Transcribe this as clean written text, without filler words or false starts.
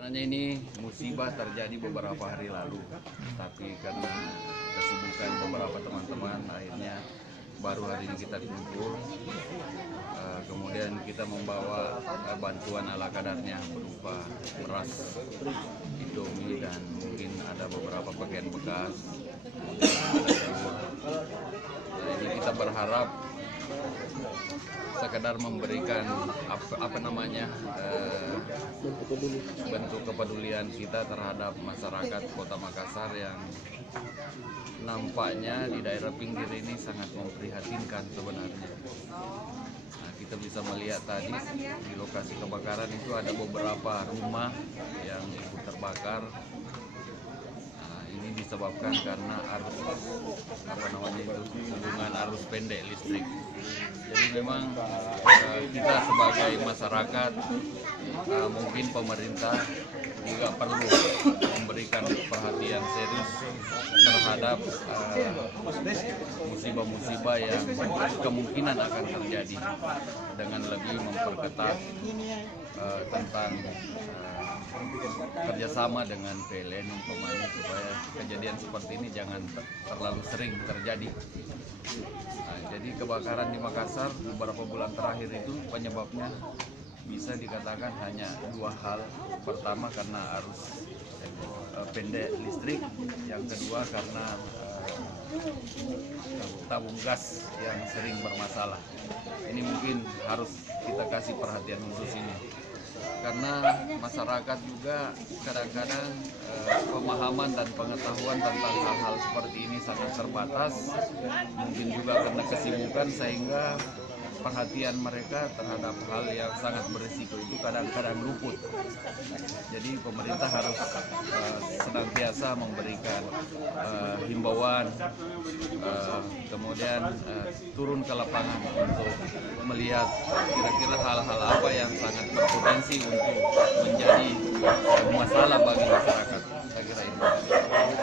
Sebenarnya ini musibah terjadi beberapa hari lalu, tapi karena kesibukan beberapa teman-teman akhirnya baru hari ini kita kumpul. Kemudian kita membawa bantuan ala kadarnya berupa beras, indomie, dan mungkin ada beberapa pakaian bekas. Ini kita berharap sekedar memberikan bentuk kepedulian kita terhadap masyarakat Kota Makassar yang nampaknya di daerah pinggir ini sangat memprihatinkan sebenarnya. Nah, kita bisa melihat tadi di lokasi kebakaran itu ada beberapa rumah yang ikut terbakar. Ini disebabkan karena hubungan arus pendek listrik. Jadi memang kita sebagai masyarakat, mungkin pemerintah juga perlu memberikan perhatian serius terhadap musibah-musibah yang kemungkinan akan terjadi, dengan lebih memperketat tentang kerjasama dengan PLN umpamanya, supaya kejadian seperti ini jangan terlalu sering terjadi. Jadi kebakaran di Makassar beberapa bulan terakhir itu penyebabnya bisa dikatakan hanya dua hal. Pertama karena arus pendek listrik, yang kedua karena tabung gas yang sering bermasalah. Ini mungkin harus kita kasih perhatian khusus ini, karena masyarakat juga kadang-kadang pemahaman dan pengetahuan tentang hal-hal seperti ini sangat terbatas, mungkin juga karena kesibukan, sehingga perhatian mereka terhadap hal yang sangat berisiko itu kadang-kadang luput. Jadi pemerintah harus senantiasa memberikan himbauan, kemudian turun ke lapangan untuk melihat kira-kira hal-hal apa yang sangat berpotensi untuk menjadi masalah bagi masyarakat.